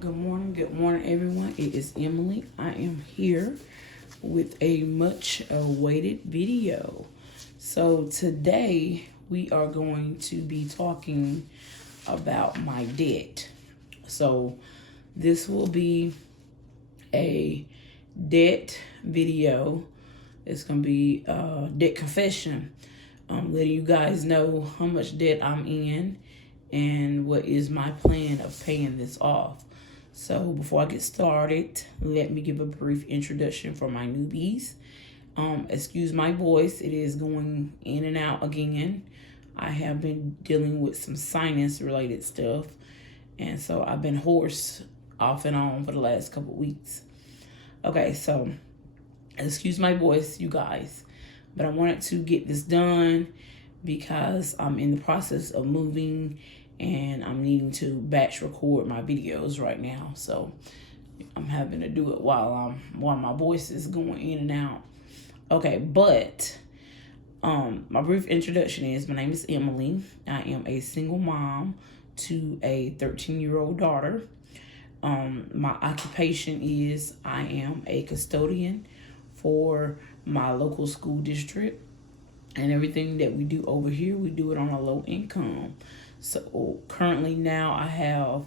Good morning, everyone. It is Emily. I am here with a much awaited video. So today we are going to be talking about my debt. So this will be a debt video. It's going to be a debt confession. Letting you guys know how much debt I'm in and what is my plan of paying this off. So before I get started, let me give a brief introduction for my newbies. Excuse my voice, it is going in and out again. I have been dealing with some sinus related stuff, and so I've been hoarse off and on for the last couple weeks. Okay, so excuse my voice, you guys, but I wanted to get this done because I'm in the process of moving and I'm needing to batch record my videos right now. So I'm having to do it while my voice is going in and out. Okay, but my brief introduction is, my name is Emily. I am a single mom to a 13-year-old daughter. My occupation is I am a custodian for my local school district, and everything that we do over here, we do it on a low income. So currently now I have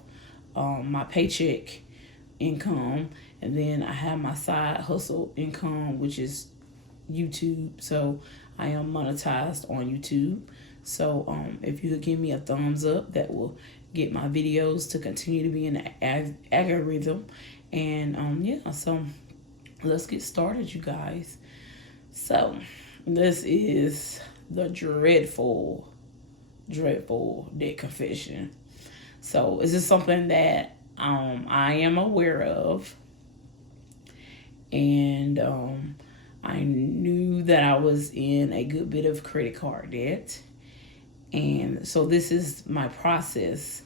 my paycheck income, and then I have my side hustle income, which is YouTube. So I am monetized on YouTube. So if you could give me a thumbs up, that will get my videos to continue to be in the algorithm. And yeah, so let's get started, you guys. So this is the dreadful debt confession. So this is something that I am aware of, and I knew that I was in a good bit of credit card debt, and so this is my process.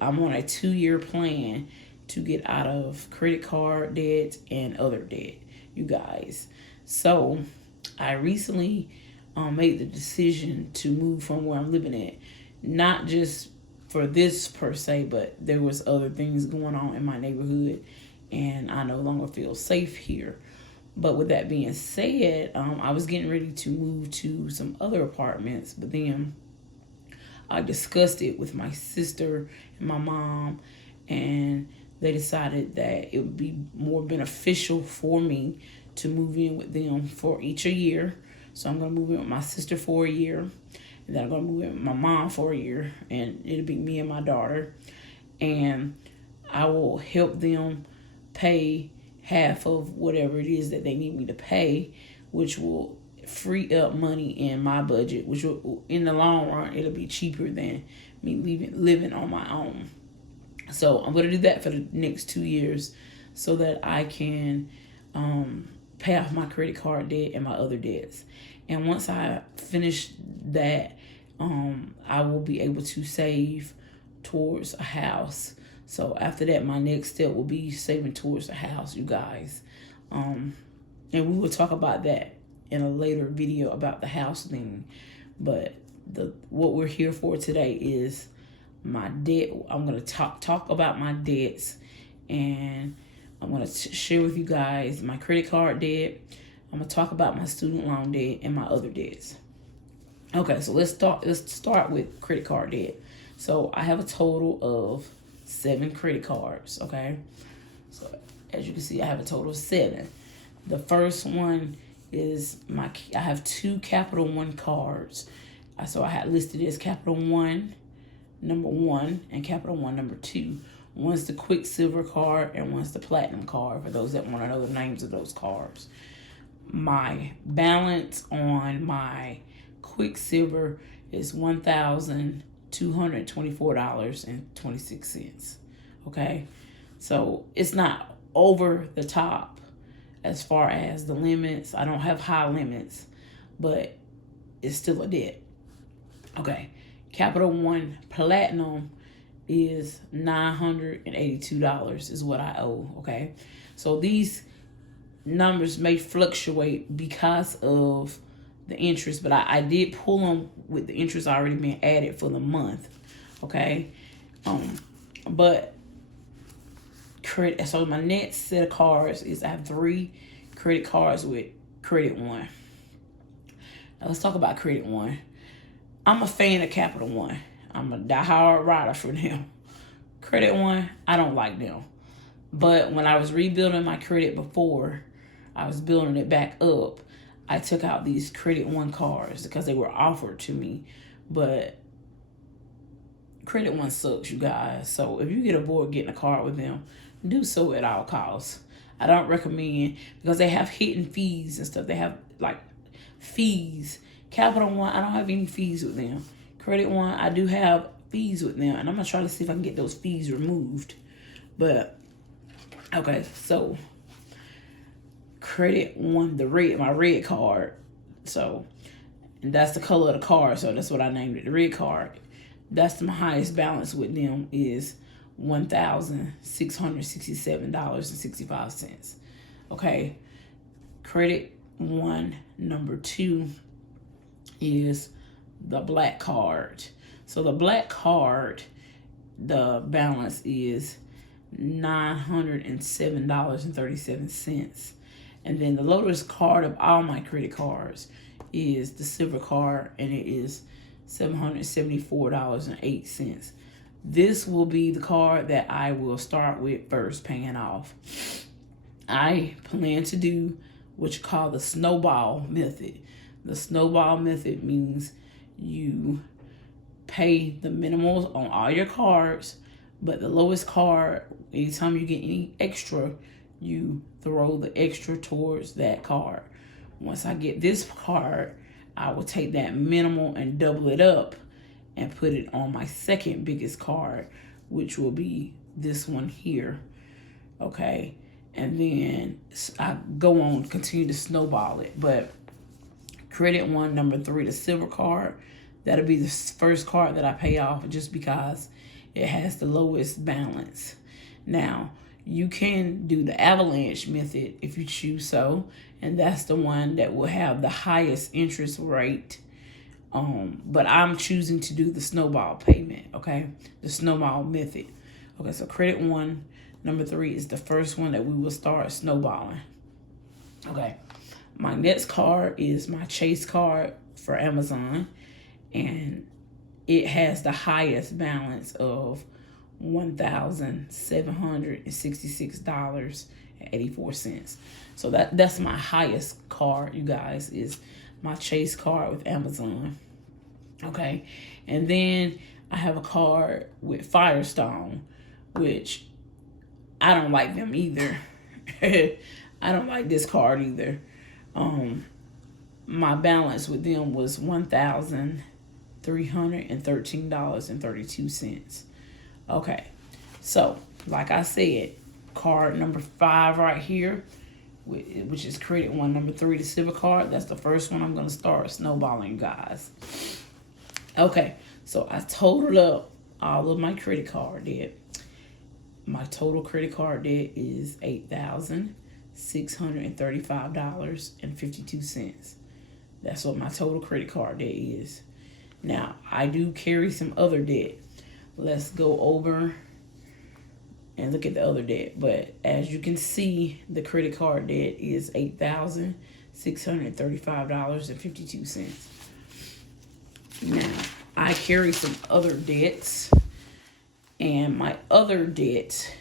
I'm on a 2-year plan to get out of credit card debt and other debt, you guys. So I recently made the decision to move from where I'm living at, not just for this per se, but there was other things going on in my neighborhood, and I no longer feel safe here. But with that being said, I was getting ready to move to some other apartments, but then I discussed it with my sister and my mom, and they decided that it would be more beneficial for me to move in with them for each a year. So I'm going to move in with my sister for a year, and then I'm going to move in with my mom for a year, and it'll be me and my daughter. And I will help them pay half of whatever it is that they need me to pay, which will free up money in my budget, which will, in the long run, it'll be cheaper than me living on my own. So I'm going to do that for the next 2 years so that I can pay off my credit card debt and my other debts. And once I finish that, I will be able to save towards a house. So after that, my next step will be saving towards a house, you guys. And we will talk about that in a later video about the house thing. But what we're here for today is my debt. I'm going to talk about my debts, and I'm going to share with you guys my credit card debt. I'm going to talk about my student loan debt and my other debts. Okay, so let's start with credit card debt. So I have a total of 7 credit cards, okay? So as you can see, I have a total of 7. The first one is I have 2 Capital One cards. So I had listed as Capital One number 1 and Capital One number 2. One's the Quicksilver card and one's the Platinum card, for those that want to know the names of those cards. My balance on my Quicksilver is $1,224.26. Okay, so it's not over the top as far as the limits. I don't have high limits, but it's still a debt. Okay, Capital One Platinum is $982 is what I owe. Okay, so these numbers may fluctuate because of the interest, but I did pull them with the interest already being added for the month. Okay, but credit. So my next set of cards is I have 3 credit cards with Credit One. Now let's talk about Credit One. I'm a fan of Capital One. I'm a diehard rider for them. Credit One, I don't like them. But when I was rebuilding my credit before, I was building it back up, I took out these Credit One cards because they were offered to me. But Credit One sucks, you guys. So if you get aboard getting a card with them, do so at all costs. I don't recommend, because they have hidden fees and stuff. They have like fees. Capital One, I don't have any fees with them. Credit One, I do have fees with them, and I'm gonna try to see if I can get those fees removed. But okay, so Credit One, my red card. So, and that's the color of the card, so that's what I named it, the red card. That's my highest balance with them is $1,667.65. Okay, Credit One number 2 is the black card. So the black card, the balance is $907.37. And then the lowest card of all my credit cards is the silver card, and it is $774.08. This will be the card that I will start with first paying off. I plan to do what you call the snowball method. The snowball method means you pay the minimals on all your cards, but the lowest card, anytime you get any extra, you throw the extra towards that card. Once I get this card, I will take that minimal and double it up and put it on my second biggest card, which will be this one here. Okay, and then I go on, continue to snowball it. But Credit One number 3, the silver card, that'll be the first card that I pay off, just because it has the lowest balance. Now, you can do the avalanche method if you choose so, and that's the one that will have the highest interest rate. But I'm choosing to do the snowball payment, okay? The snowball method. Okay, so Credit One number 3 is the first one that we will start snowballing. Okay, my next card is my Chase card for Amazon, and it has the highest balance of $1,766.84. So that's my highest card, you guys, is my Chase card with Amazon. Okay, and then I have a card with Firestone, which I don't like them either. I don't like this card either. My balance with them was $1,313.32. Okay, so like I said, card number 5 right here, which is Credit One number 3, the silver card. That's the first one I'm going to start snowballing, you guys. Okay, so I totaled up all of my credit card debt. My total credit card debt is $8,635.52. That's what my total credit card debt is. Now, I do carry some other debt. Let's go over and look at the other debt. But as you can see, the credit card debt is $8,635.52. Now, I carry some other debts, and my other debt,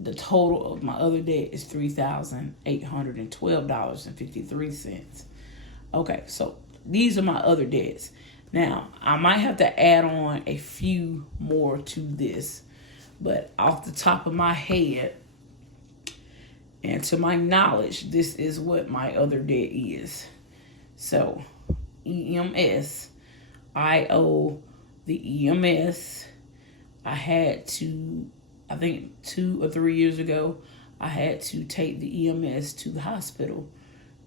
the total of my other debt is $3,812.53. Okay, so these are my other debts. Now, I might have to add on a few more to this, but off the top of my head and to my knowledge, this is what my other debt is. So, EMS, I owe the EMS. I had to, I think 2 or 3 years ago, I had to take the EMS to the hospital,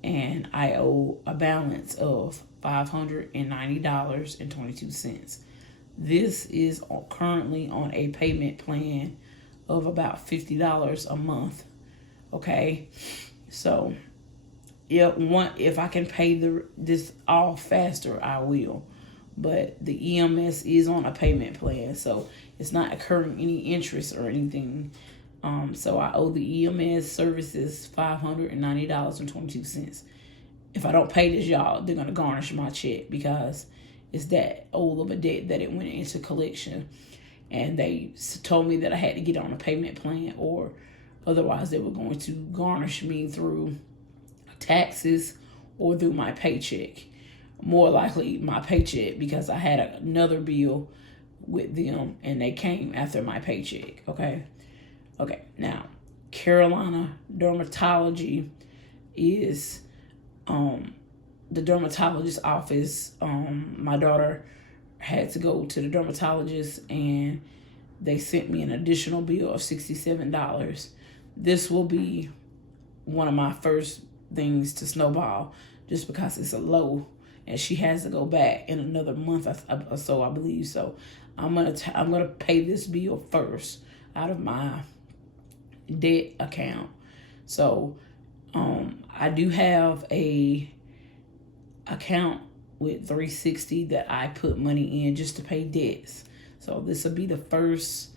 and I owe a balance of $590.22. This is currently on a payment plan of about $50 a month. Okay, so if I can pay this off faster, I will. But the EMS is on a payment plan, so It's not occurring any interest or anything. So I owe the EMS services $590.22. If I don't pay this, y'all, they're going to garnish my check because it's that old of a debt that it went into collection. And they told me that I had to get on a payment plan, or otherwise they were going to garnish me through taxes or through my paycheck. More likely my paycheck, because I had another bill with them and they came after my paycheck. Okay. Now, Carolina Dermatology is the dermatologist office. My daughter had to go to the dermatologist and they sent me an additional bill of $67. This will be one of my first things to snowball, just because it's a low and she has to go back in another month or so, I believe. So I'm gonna pay this bill first out of my debt account. So I do have a account with 360 that I put money in just to pay debts. So this will be the first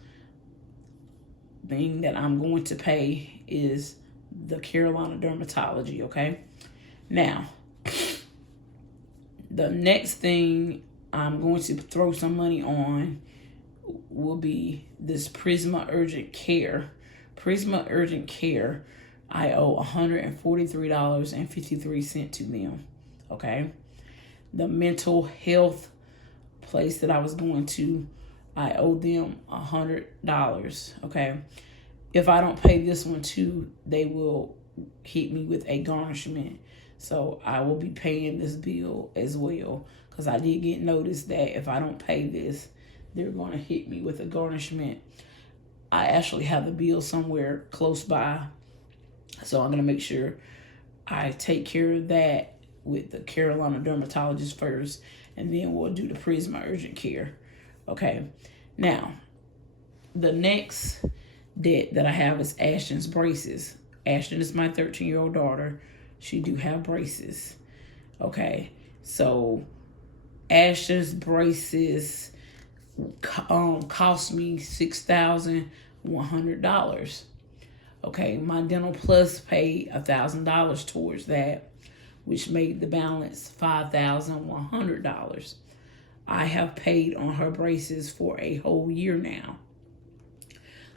thing that I'm going to pay, is the Carolina Dermatology. Okay. Now, the next thing I'm going to throw some money on will be this Prisma Urgent Care. Prisma Urgent Care, I owe $143.53 to them. Okay. The mental health place that I was going to, I owe them $100. Okay. If I don't pay this one too, they will hit me with a garnishment. So I will be paying this bill as well, because I did get notice that if I don't pay this, they're going to hit me with a garnishment. I actually have the bill somewhere close by, so I'm going to make sure I take care of that with the Carolina Dermatologist first, and then we'll do the Prisma Urgent Care. Okay. Now, the next debt that I have is Ashton's braces. Ashton is my 13-year-old daughter. She do have braces. Okay. So Ashton's braces cost me $6,100. Okay. My Dental Plus paid $1,000 towards that, which made the balance $5,100. I have paid on her braces for a whole year now.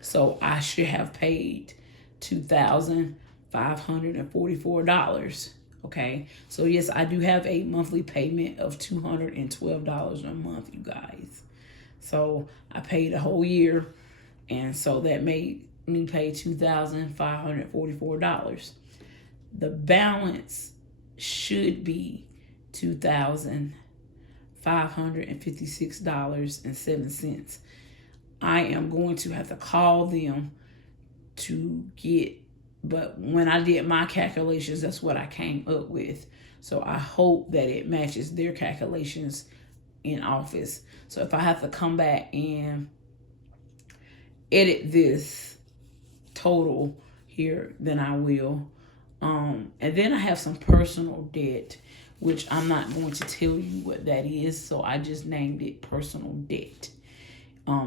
So I should have paid $2,544. Okay. So yes, I do have a monthly payment of $212 a month, you guys. So I paid a whole year, and so that made me pay $2,544. The balance should be $2,556.07. I am going to have to call them to get, but when I did my calculations, that's what I came up with. So I hope that it matches their calculations in office. So if I have to come back and edit this total here, then I will. And then I have some personal debt, which I'm not going to tell you what that is. So I just named it personal debt.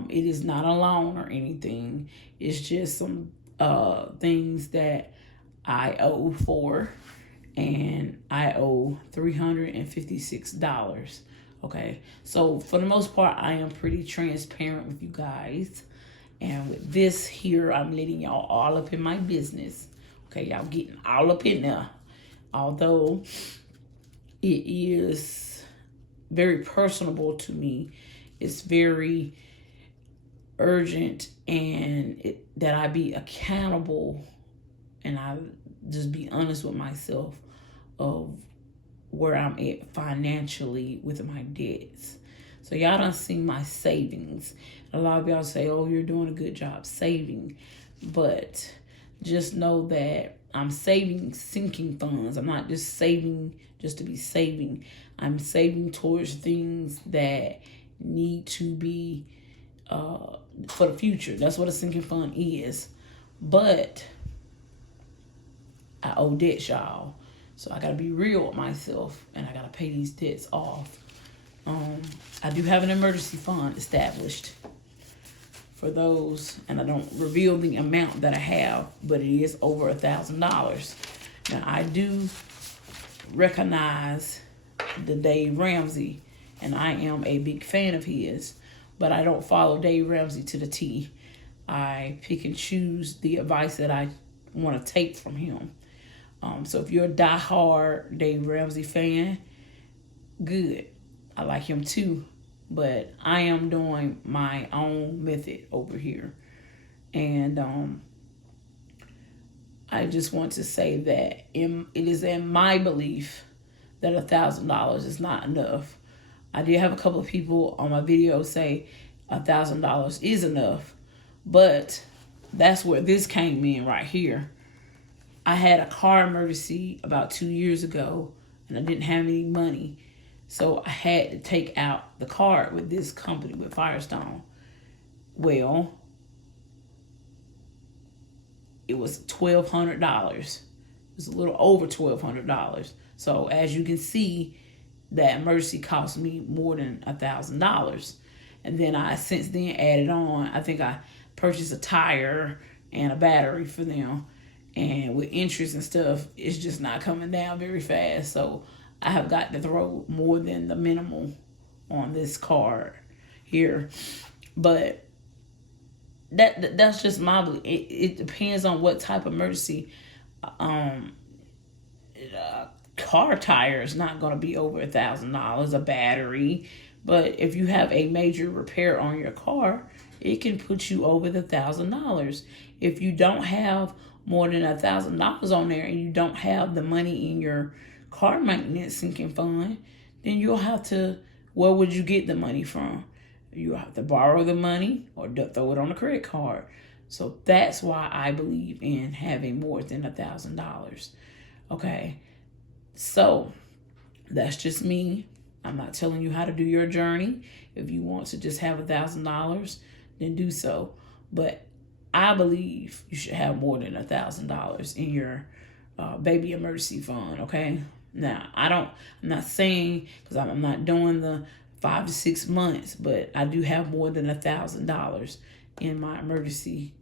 It is not a loan or anything. It's just some things that I owe for, and I owe $356. Okay. So for the most part, I am pretty transparent with you guys. And with this here, I'm letting y'all all up in my business. Okay. Y'all getting all up in there. Although it is very personable to me, it's very urgent, and that I be accountable, and I just be honest with myself of where I'm at financially with my debts. So y'all done seen my savings. A lot of y'all say, oh, you're doing a good job saving, but just know that I'm saving sinking funds. I'm not just saving just to be saving. I'm saving towards things that need to be for the future. That's what a sinking fund is. But I owe debts, y'all. So I got to be real with myself, and I got to pay these debts off. I do have an emergency fund established. for those, and I don't reveal the amount that I have, but it is over $1,000. Now, I do recognize the Dave Ramsey, and I am a big fan of his, but I don't follow Dave Ramsey to the T. I pick and choose the advice that I want to take from him. So if you're a diehard Dave Ramsey fan, good. I like him too, but I am doing my own method over here. And I just want to say that it is in my belief that $1,000 is not enough. I did have a couple of people on my video say $1,000 is enough, but that's where this came in right here. I had a car emergency about 2 years ago, and I didn't have any money. So I had to take out the card with this company, with Firestone. Well, it was $1,200. It was a little over $1,200. So as you can see, that emergency cost me more than $1,000. And then I since then added on, I think I purchased a tire and a battery for them. And with interest and stuff, it's just not coming down very fast. So I have got to throw more than the minimal on this card here. But that's just my belief. It depends on what type of emergency. Car tire is not going to be over $1,000. A battery. But if you have a major repair on your car, it can put you over the $1,000. If you don't have more than $1,000 on there and you don't have the money in your car maintenance sinking fund, then you'll have to, where would you get the money from? You'll have to borrow the money or throw it on a credit card. So that's why I believe in having more than $1,000. Okay, so that's just me. I'm not telling you how to do your journey. If you want to just have $1,000, then do so. But I believe you should have more than $1,000 in your baby emergency fund. Okay. Now I'm not saying, because I'm not doing the 5 to 6 months, but I do have more than $1,000 in my emergency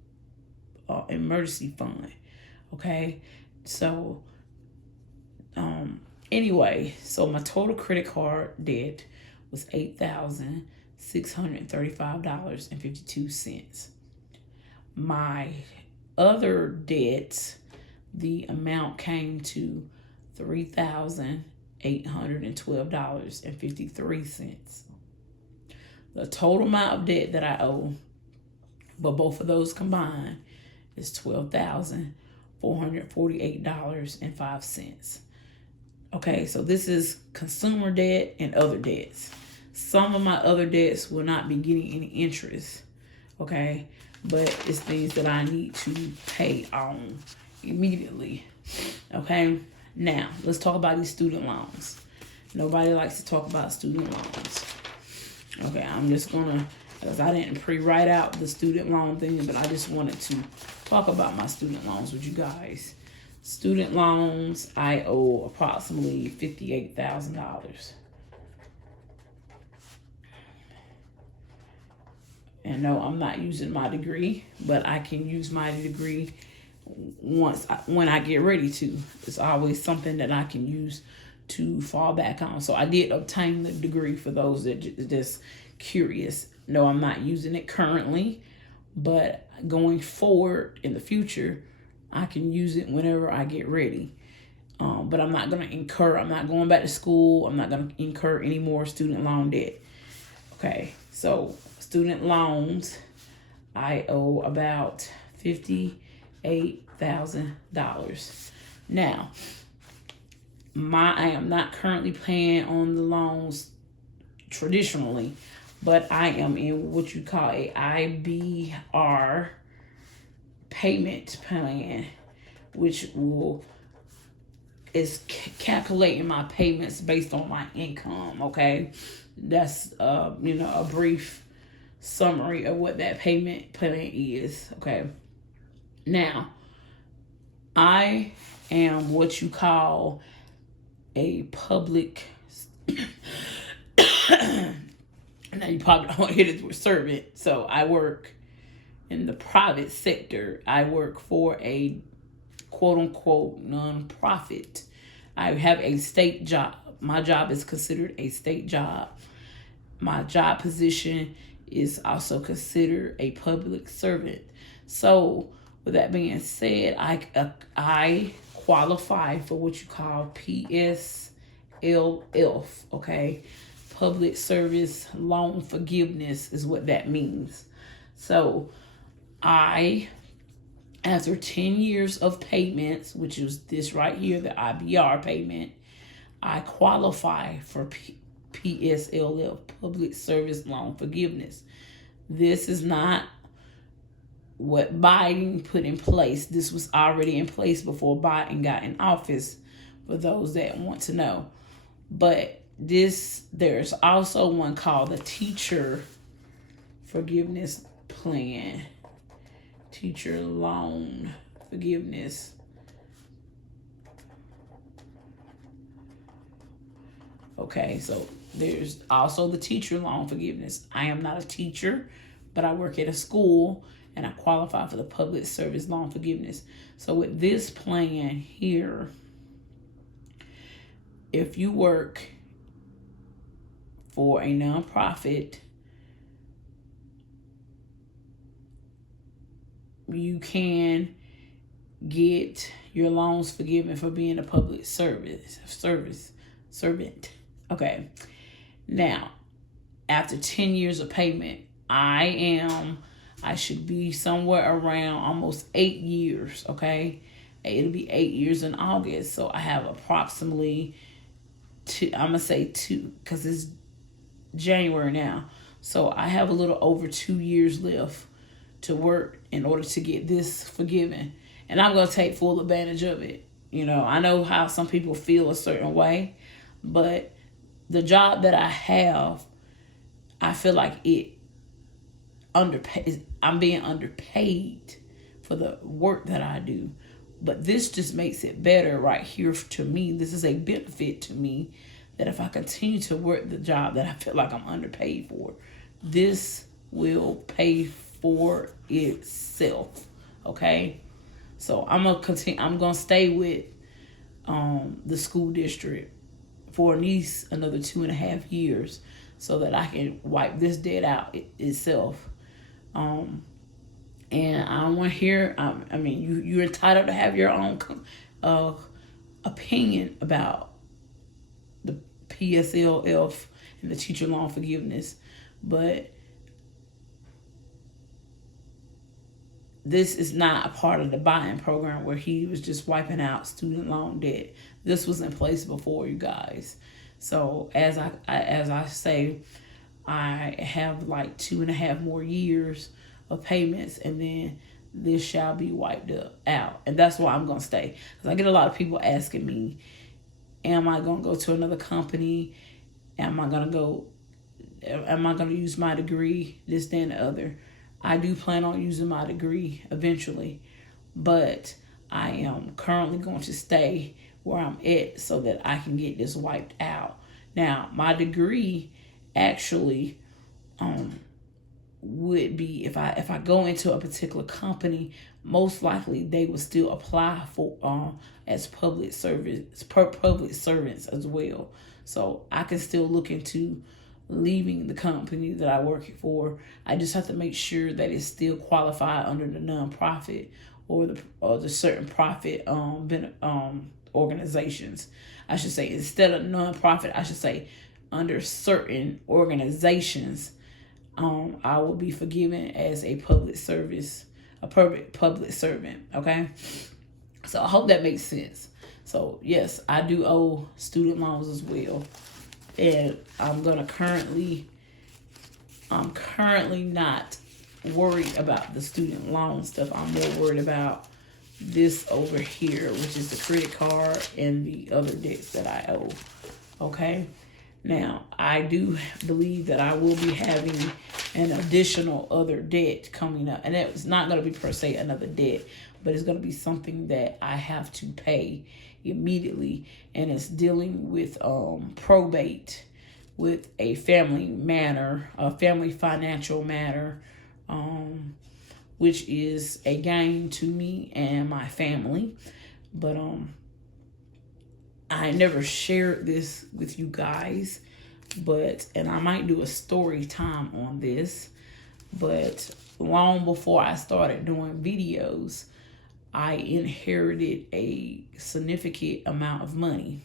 fund. Okay. So anyway, so my total credit card debt was $8,635.52. My other debts, the amount came to $3,812.53. The total amount of debt that I owe, but both of those combined, is $12,448.05. Okay, so this is consumer debt and other debts. Some of my other debts will not be getting any interest. Okay, but it's things that I need to pay on immediately. Okay, now let's talk about these student loans. Nobody likes to talk about student loans. Okay, I'm just gonna, because I didn't pre-write out the student loan thing, but I just wanted to talk about my student loans with you guys. Student loans, I owe approximately $58,000. And no, I'm not using my degree, but I can use my degree when I get ready to. It's always something that I can use to fall back on. So I did obtain the degree, for those that just curious. No, I'm not using it currently, but going forward in the future, I can use it whenever I get ready. But I'm not going back to school. I'm not going to incur any more student loan debt. Okay, so student loans, I owe about $58,000. Now, I am not currently paying on the loans traditionally, but I am in what you call a IBR payment plan, which is calculating my payments based on my income. Okay, that's a brief summary of what that payment plan is. Okay, now I am what you call a public now you probably don't hear this word servant. So I work in the private sector. I work for a quote unquote nonprofit. I have a state job. My job is considered a state job. My job position is also considered a public servant. So, with that being said, I qualify for what you call PSLF, okay? Public Service Loan Forgiveness is what that means. So, after 10 years of payments, which is this right here, the IBR payment, I qualify for PSLF, Public Service Loan Forgiveness. This is not what Biden put in place. This was already in place before Biden got in office, for those that want to know. But there's also one called the Teacher Forgiveness Plan. Teacher Loan Forgiveness. Okay, so there's also the Teacher Loan Forgiveness. I am not a teacher, but I work at a school and I qualify for the Public Service Loan Forgiveness. So with this plan here, if you work for a nonprofit, you can get your loans forgiven for being a public servant. Okay. Now, after 10 years of payment, I should be somewhere around almost 8 years, okay? It'll be 8 years in August. So I have approximately I'm going to say 2, because it's January now. So I have a little over 2 years left to work in order to get this forgiven. And I'm going to take full advantage of it. You know, I know how some people feel a certain way, but the job that I have, I feel like I'm being underpaid for the work that I do. But this just makes it better right here to me. This is a benefit to me, that if I continue to work the job that I feel like I'm underpaid for, this will pay for itself. Okay? So I'm gonna stay with the school district for at least another 2.5 years, so that I can wipe this debt out itself. And I don't want to hear, I mean, you're entitled to have your own opinion about the PSLF and the Teacher Loan Forgiveness, but this is not a part of the Biden program where he was just wiping out student loan debt. This was in place before, you guys. So as I say, I have like 2.5 more years of payments, and then this shall be wiped out. And that's why I'm going to stay. Because I get a lot of people asking me, am I going to go to another company? Am I going to use my degree? This, then, the other. I do plan on using my degree eventually, but I am currently going to stay where I'm at so that I can get this wiped out. Now, my degree actually would be, if I go into a particular company, most likely they will still apply for as public servants as well. So I can still look into leaving the company that I work for. I just have to make sure that it's still qualified under the nonprofit or the certain profit organizations. I should say, instead of nonprofit, I should say under certain organizations, I will be forgiven as a public servant. Okay, so I hope that makes sense. So yes, I do owe student loans as well. And I'm currently not worried about the student loan stuff. I'm more worried about this over here, which is the credit card and the other debts that I owe. Okay? Now, I do believe that I will be having an additional other debt coming up. And it's not going to be per se another debt, but it's going to be something that I have to pay immediately, and it's dealing with probate, with a family financial matter, which is a gain to me and my family. But I never shared this with you guys, and I might do a story time on this, but long before I started doing videos, I inherited a significant amount of money.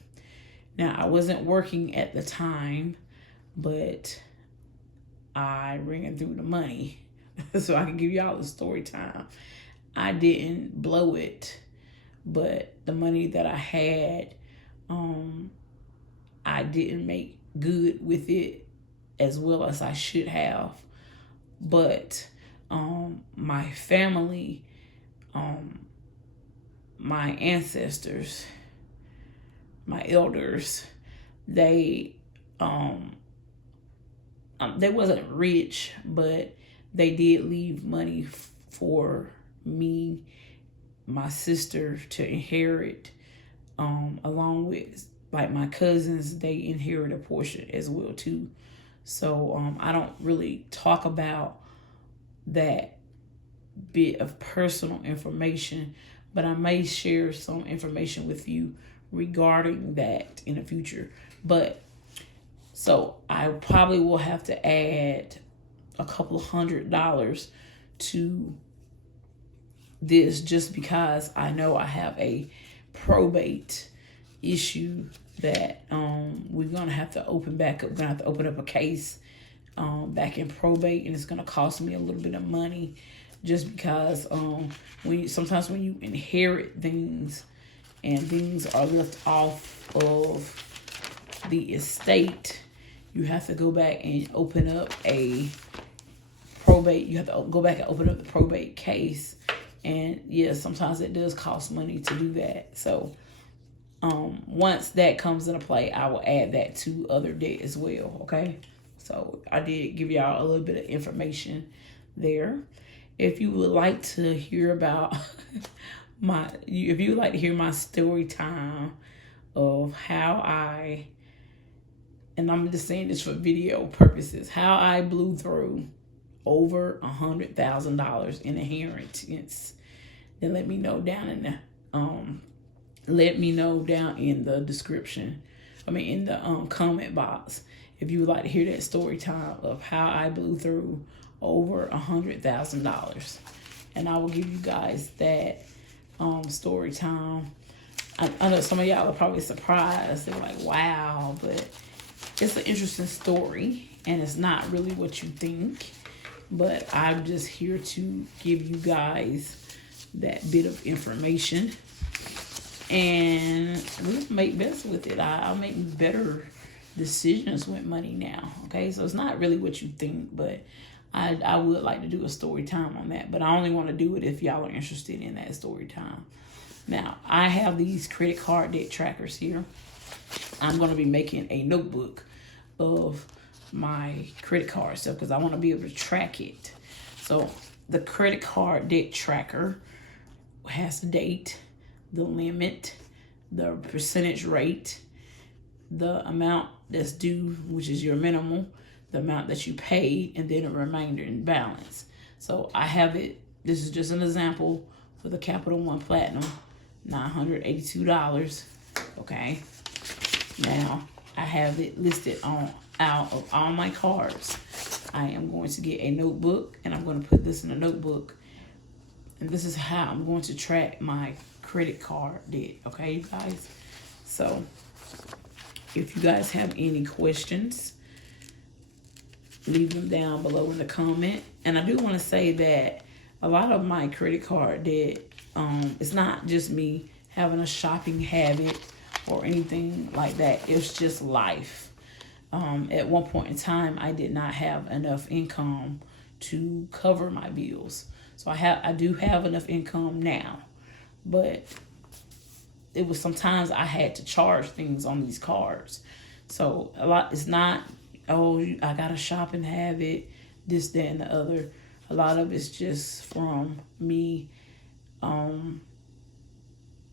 Now, I wasn't working at the time, but I ran through the money. So I can give y'all a story time. I didn't blow it, but the money that I had, I didn't make good with it as well as I should have. But my family, my ancestors, my elders, they wasn't rich, but they did leave money for me, my sister, to inherit, along with like my cousins. They inherit a portion as well too. So I don't really talk about that bit of personal information, but I may share some information with you regarding that in the future. But so I probably will have to add a couple of $100 to this, just because I know I have a probate issue that we're gonna have to open back up. We're gonna have to open up a case back in probate, and it's gonna cost me a little bit of money, just because sometimes when you inherit things and things are left off of the estate, you have to go back and open up a probate. You have to go back and open up the probate case. And yeah, sometimes it does cost money to do that. So once that comes into play, I will add that to other debt as well. Okay. So I did give y'all a little bit of information there. If you would like to hear about if you would like to hear my story time of how and I'm just saying this for video purposes, how I blew through over $100,000 in inheritance, then let me know down in the description. In the comment box, if you would like to hear that story time of how I blew through over $100,000, and I will give you guys that story time. I know some of y'all are probably surprised. They're like, wow, but it's an interesting story, and it's not really what you think. But I'm just here to give you guys that bit of information, and we'll make best with it. I'll make better decisions with money now. Okay, so it's not really what you think, but I would like to do a story time on that. But I only want to do it if y'all are interested in that story time. Now, I have these credit card debt trackers here. I'm going to be making a notebook of my credit card stuff because I want to be able to track it. So the credit card debt tracker has the date, the limit, the percentage rate, the amount that's due, which is your minimal, the amount that you paid, and then a remainder in balance. So I have it. This is just an example for the Capital One Platinum, $982. Okay. Now I have it listed out of all my cards. I am going to get a notebook, and I'm going to put this in a notebook, and this is how I'm going to track my credit card debt. Okay, you guys. So if you guys have any questions, leave them down below in the comment. And I do want to say that a lot of my credit card debt, it's not just me having a shopping habit or anything like that. It's just life. At one point in time, I did not have enough income to cover my bills. So I do have enough income now, but it was sometimes I had to charge things on these cards. So a lot, it's not, oh, I got a shopping habit, this, that, and the other. A lot of it's just from me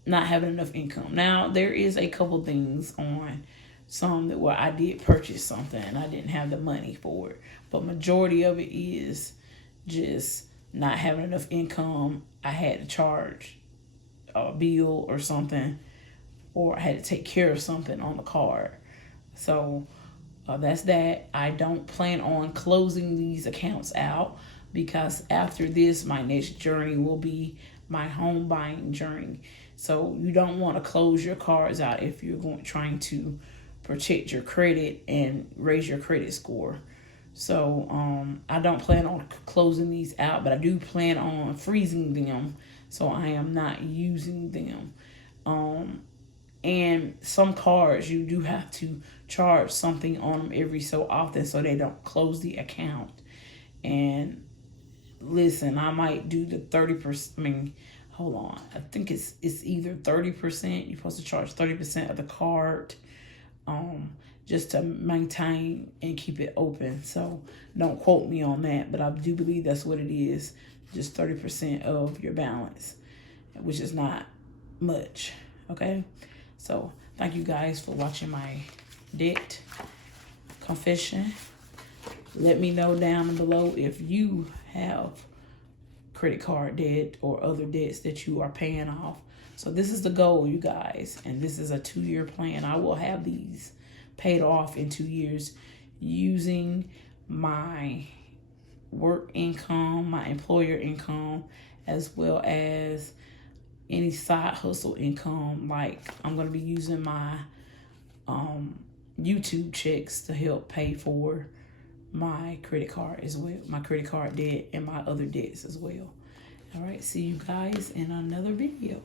not having enough income. Now, there is a couple things on some that where I did purchase something and I didn't have the money for it. But majority of it is just not having enough income, I had to charge a bill or something, or I had to take care of something on the card. So that's that. I don't plan on closing these accounts out, because after this, my next journey will be my home buying journey. So you don't want to close your cards out if you're trying to protect your credit and raise your credit score. So I don't plan on closing these out, but I do plan on freezing them, so I am not using them. And some cards, you do have to charge something on them every so often so they don't close the account. And listen, I might do the 30%. I mean, hold on. I think it's either 30%. You're supposed to charge 30% of the card, just to maintain and keep it open. So don't quote me on that, but I do believe that's what it is. Just 30% of your balance, which is not much. Okay. So thank you guys for watching my debt confession. Let me know down below if you have credit card debt or other debts that you are paying off. So this is the goal, you guys, and this is a 2-year plan. I will have these paid off in 2 years using my work income, my employer income, as well as any side hustle income. Like I'm going to be using my YouTube checks to help pay for my credit card as well, my credit card debt and my other debts as well. All right, see you guys in another video.